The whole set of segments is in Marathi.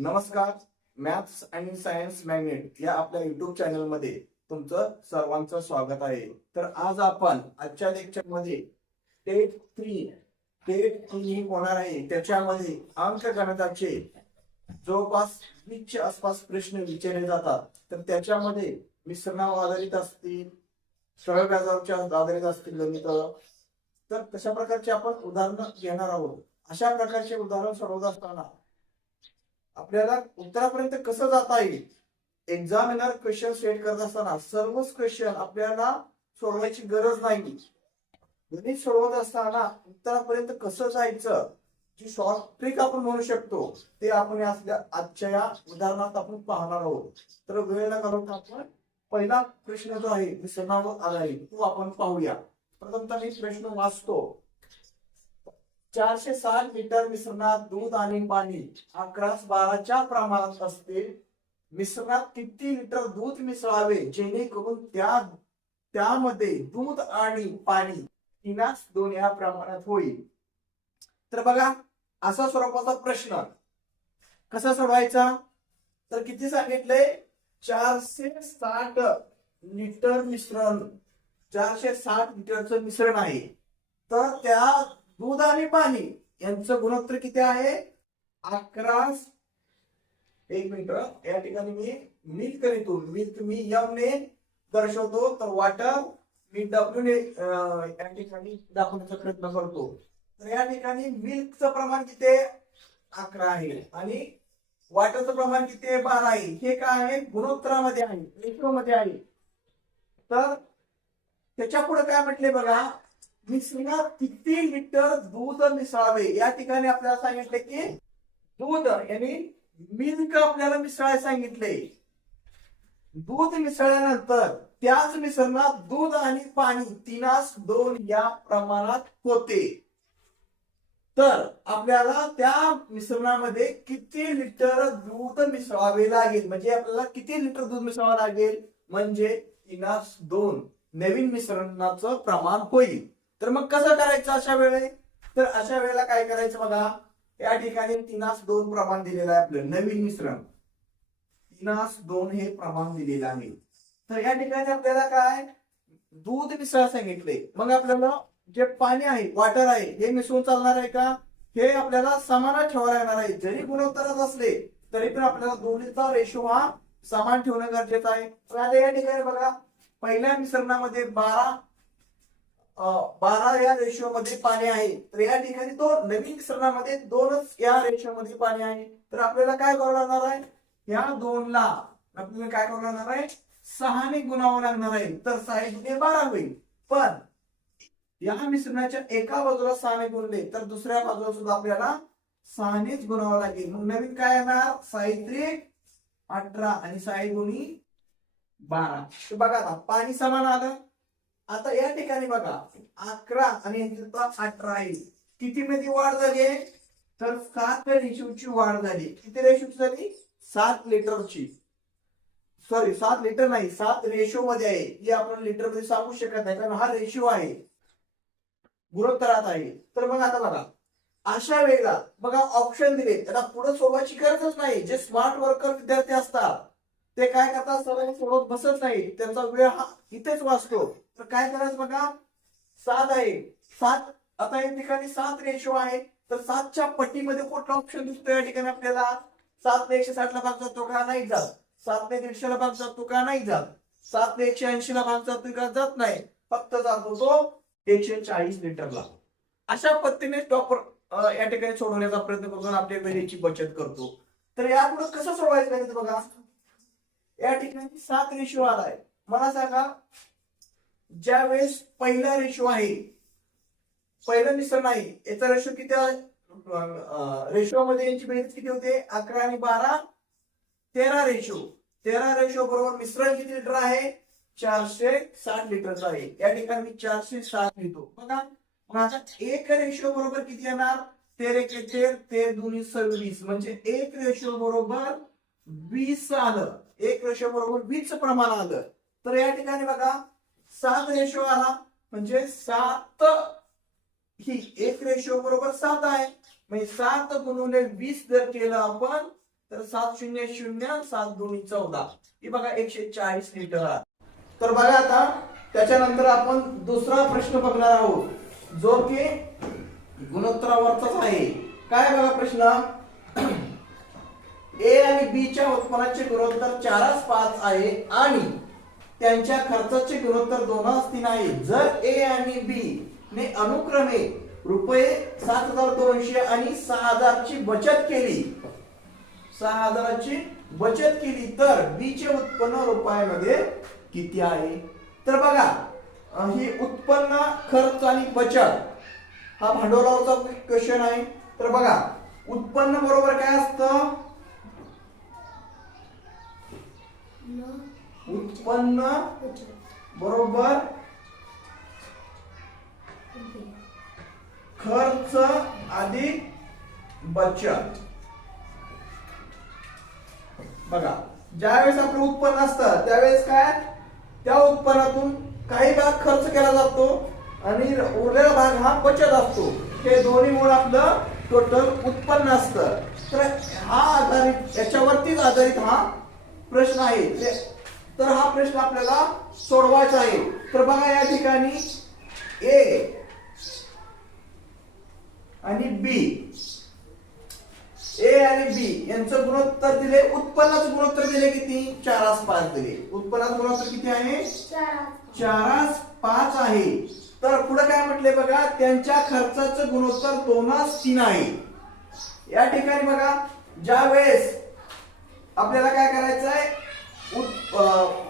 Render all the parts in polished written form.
नमस्कार. मॅथ्स आणि सायन्स मॅग्नेट या आपल्या युट्यूब चॅनल मध्ये तुमचं सर्वांचं स्वागत आहे. तर आज आपण आजच्या लेक्चर मध्ये टेट 3 होणार आहे. त्याच्यामध्ये अंकगणिताचे जवळपास 20च्या आसपास प्रश्न विचारले जातात. तर त्याच्यामध्ये मिश्रणावर आधारित असतील, सरळ व्याजाच्या आधारित असतील गणित. तर तशा प्रकारचे आपण उदाहरणं घेणार आहोत. अशा प्रकारचे उदाहरण सोडवत असताना आपल्याला उत्तरापर्यंत कसं जाता येईल, एक्झामिनर क्वेश्चन सेट करत असताना सर्वच क्वेश्चन आपल्याला सोडवायची गरज नाही. गणित सोडवत असताना उत्तरापर्यंत कसं जायचं, जी शॉर्ट ट्रिक आपण म्हणू शकतो, ते आपण आजच्या या उदाहरणात आपण पाहणार आहोत. तर वेळ न घालवता आपण पहिला प्रश्न जो आहे मिश्रणावर आधारित तो आपण पाहूया. प्रथमतः मी प्रश्न वाचतो. 460 लिटर मिश्रणात दूध आणि पाणी 11:12च्या प्रमाणात असते. मिश्रणात किती लिटर दूध मिसळावे जेणेकरून त्यामध्ये दूध आणि पाणी 3:2 या प्रमाणात होईल. तर बघा, असा स्वरूपाचा प्रश्न कसा सोडवायचा. तर किती सांगितलंय, 460 लिटर मिश्रण, 460 लिटरचं मिश्रण आहे. तर त्या दूध आणि पाणी यांचं गुणोत्तर किती आहे, 11. एक मिनिट, या ठिकाणी मी मिल्क लिहितो. मिल्क मी एम ने दर्शवतो, तर वॉटर मी डब्ल्यू ने या ठिकाणी दाखवण्याचा प्रयत्न करतो. तर या ठिकाणी मिल्कचं प्रमाण किती आहे, 11 आहे, आणि वॉटरचं प्रमाण किती आहे, 12 आहे. हे काय आहे, गुणोत्तरामध्ये आहे, रेशो मध्ये आहे. तर त्याच्या पुढे काय म्हटले बघा, मिश्रणात किती लिटर दूध मिसळावे. या ठिकाणी आपल्याला सांगितले की दूध यांनी मिल्क आपल्याला मिसळायला सांगितले. दूध मिसळल्यानंतर त्याच मिश्रणात दूध आणि पाणी 3:2 या प्रमाणात होते. तर आपल्याला त्या मिश्रणामध्ये किती लिटर दूध मिसळावे लागेल, म्हणजे आपल्याला किती लिटर दूध मिसळावे लागेल, म्हणजे 3:2 नवीन मिश्रणाचं प्रमाण होईल. तर मग कसं करायचं अशा वेळे, तर अशा वेळेला काय करायचं बघा, या ठिकाणी 3:2 प्रमाण दिलेलं आहे. आपलं नवीन मिश्रण 3:2 हे प्रमाण दिलेलं आहे. तर या ठिकाणी आपल्याला काय दूध मिसळा सांगितले. मग आपल्याला जे पाणी आहे, वॉटर आहे, हे मिसळून चालणार आहे का, हे आपल्याला समान ठेवायला लागणार आहे. जरी गुणोत्तरच असले तरी पण आपल्याला दोन्हीचा रेशो हा समान ठेवणं गरजेचं आहे. तर आता या ठिकाणी बघा, पहिल्या मिश्रणामध्ये 12 या रेशो मध्ये पाणी आहे. तर या ठिकाणी नवीन मिश्रणामध्ये 2च या रेशो मध्ये पाणी आहे. तर आपल्याला काय करावं लागणार आहे, या 2ला आपल्याला काय करावं लागणार आहे, 6 ने गुणावं लागणार आहे. तर 6×12 होईल. पण या मिश्रणाच्या एका बाजूला 6 ने गुणले तर दुसऱ्या बाजूला सुद्धा आपल्याला 6 नेच गुणावं लागेल. मग नवीन काय येणार, 6×3=18 आणि 6×12. तर बघा आता पाणी समान आलं. आता या ठिकाणी बघा, 11 आणि 18 आहे. किती मध्ये वाढ झाली आहे, तर 7 रेशोची वाढ झाली. किती रेशोची झाली, 7 लिटरची. सॉरी, 7 लिटर नाही, 7 रेशो मध्ये आहे. हे आपण लिटर मध्ये सांगू शकत नाही, कारण हा रेशो आहे, गुणोत्तरात आहे. तर मग आता बघा, अशा वेळेला बघा ऑप्शन दिले, त्याला पुढे सोडवायची गरजच नाही. जे स्मार्ट वर्कर विद्यार्थी असतात ते काय करतात, सगळ्यांनी सोडवत बसत नाही, त्यांचा वेळ हा इथेच वाचतो. तर काय करायचं बघा, 7 आहे, 7 आता या ठिकाणी 7 रेशो आहे. तर 7च्या पट्टीमध्ये कुठला ऑप्शन दिसतो या ठिकाणी आपल्याला, 7 ने 160 ला भाग जातो का, नाही जात. 7 ने 150 ला भाग जातो का, नाही जात. 7 ने 180 ला भाग जातो का, जात नाही. फक्त जातो तो 140 लिटरला. अशा पद्धतीने टॉपर या ठिकाणी सोडवण्याचा प्रयत्न करतो, आपल्या वेळेची बचत करतो. तर यापुढे कसं सोडवायचं बघा, या ठिकाणी 7 रेशो आलाय. मला सांगा, ज्या वेळेस पहिला रेशो आहे, पहिलं मिश्रण आहे, याचा रेशो किती आहे, रेशो मध्ये यांची बेरीज किती होते, 11 आणि 12 13 रेशो. 13 रेशो बरोबर मिश्रण किती लिटर आहे, 460 लिटरचं आहे. या ठिकाणी मी 460 लिहितो. बघा, मग आता 1 रेशो बरोबर किती येणार, 13×13 13×2 26, म्हणजे 1 रेशो बरोबर 20 आलं. 1 रेशो बरोबर 20 प्रमाण आलं. तर या ठिकाणी बघा, 7 रेशो आला, म्हणजे 7 ही 1 रेशो बरोबर 7 आहे. म्हणजे 7 गुणिले 20 जर केलं आपण, तर 700 7 2 14 ही बघा 140 लिटर आहे. तर बघा आता त्याच्यानंतर आपण दुसरा प्रश्न बघणार आहोत जो की गुणोत्तरावरचाच आहे. काय बघा प्रश्न, ए आणि बी च्या उत्पन्नाचे गुणोत्तर 4:5 आहे आणि त्यांच्या खर्चाचे गुणोत्तर 2:3 आहे. जर ए आणि बी ने अनुक्रमे रुपये 7,200 आणि 6,000 ची बचत केली, 6,000 ची बचत केली तर बी चे उत्पन्न रुपयामध्ये किती आहे. तर बघा ही उत्पन्न, खर्च आणि बचत हा भांडवलावरचा क्वेश्चन आहे. तर बघा उत्पन्न बरोबर काय असतं, उत्पन्न बरोबर खर्च अधिक बचत. बघा ज्यावेळेस आपलं उत्पन्न असतं त्यावेळेस काय, त्या उत्पन्नातून काही भाग खर्च केला जातो आणि उरलेला भाग हा बचत असतो. हे दोन्ही मुळे आपलं टोटल उत्पन्न असतं. तर हा आधारित, याच्यावरतीच आधारित हा प्रश्न आहे. तर हा प्रश्न आपल्याला सोडवायचा आहे. तर बघा या ठिकाणी ए आणि बी, ए आणि बी यांचं गुणोत्तर दिले, उत्पन्नाचं गुणोत्तर दिले किती, 4:5 दिले. उत्पन्नाचं गुणोत्तर किती आहे, 4:5 आहे. तर पुढे काय म्हटले बघा, त्यांच्या खर्चाचं गुणोत्तर 2:3 आहे. या ठिकाणी बघा ज्या वेळेस आपल्याला काय करायचं आहे,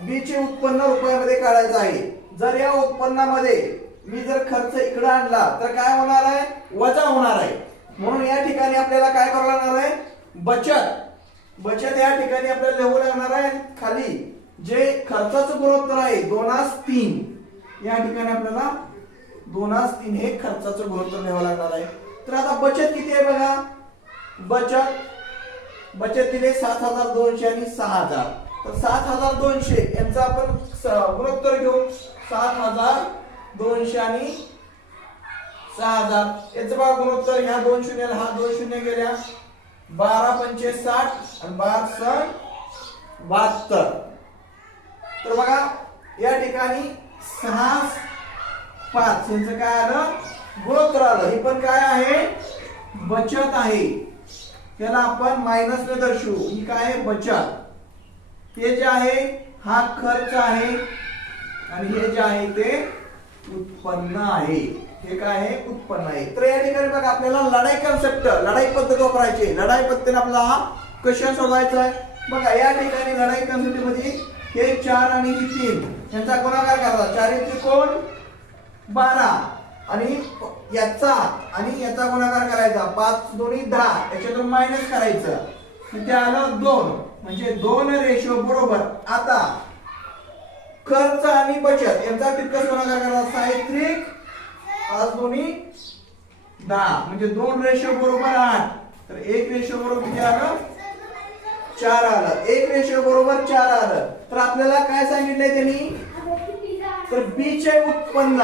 बी चे उत्पन्न रुपयामध्ये काढायचं आहे. जर या उत्पन्नामध्ये मी जर खर्च इकडे आणला तर काय होणार आहे, वजा होणार आहे. म्हणून या ठिकाणी आपल्याला काय करावं लागणार आहे, बचत या ठिकाणी आपल्याला लिहावं लागणार आहे. खाली जे खर्चाचं गुणोत्तर आहे 2:3, या ठिकाणी आपल्याला 2:3 हे खर्चाचं गुणोत्तर लिहावं लागणार आहे. तर आता बचत किती आहे बघा, बचत दिले 7,200 आणि 6,000. तर 7,200 यांचा आपण गुणोत्तर घेऊ, 7,200 आणि 6,000 याचं बघा गुणोत्तर, ह्या 2 शून्याला हा 2 शून्य गेल्या, 12×5 = 60 आणि 12×7 = 72. तर बघा या ठिकाणी 6:5 यांचं काय आलं, गुणोत्तर आलं. ही पण काय आहे, बचत आहे. त्याला आपण मायनस ने दर्शवू. ही काय आहे, बचत. हे जे आहे हा खर्च आहे आणि हे जे आहे ते उत्पन्न आहे. हे काय आहे, उत्पन्न आहे. तर या ठिकाणी बघा आपल्याला लढाई कन्सेप्ट, लढाई पद्धत वापरायची. लढाई पद्धतीने आपला हा क्वेश्चन सोडवायचा आहे. बघा या ठिकाणी लढाई कन्सेप्ट मध्ये हे 4 आणि 3 यांचा गुणाकार करायचा. 4 त्रिकोण 12 आणि याचा आणि याचा गुणाकार करायचा, 5 2 10, याच्यातून मायनस करायचं, किती आलं 2, म्हणजे 2 बरोबर. आता खर्च आणि बचत यांचा तितकाच गुणाकार करायचा, साहित्रिक 5 2 10, म्हणजे 2 बरोबर 8. तर 1 बरोबर किती आलं, 4 आलं. 1 बरोबर 4 आलं. तर आपल्याला काय सांगितलंय त्यांनी, तर बी चे उत्पन्न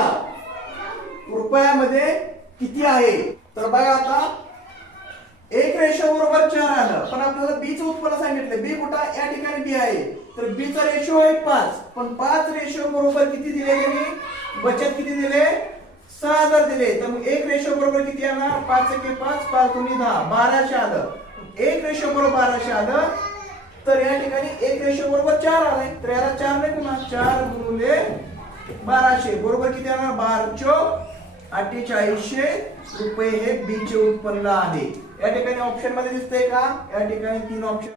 रुपयामध्ये किती आहे. तर बघा आता 1 बरोबर 4 आलं, पण आपल्याला बी चं उत्पन्न सांगितलं. बी कुठं, या ठिकाणी बी आहे. तर बी चा रेशो आहे 5, पण 5 बरोबर किती दिले त्यांनी, बचत किती दिले, 6,000 दिले. तर मग 1 बरोबर किती आला, 5 × 5 5 2 10, 1200 आलं. 1 बरोबर 1200 आलं. तर या ठिकाणी 1 बरोबर 4 आलाय. तर याला 4 ने गुणा, 4 × 1200 बरोबर किती आला, 12,4800 रुपये हे बी चे उत्पन्न आहे. या ठिकाणी ऑप्शन मध्ये दिसतंय का, या ठिकाणी 3 ऑप्शन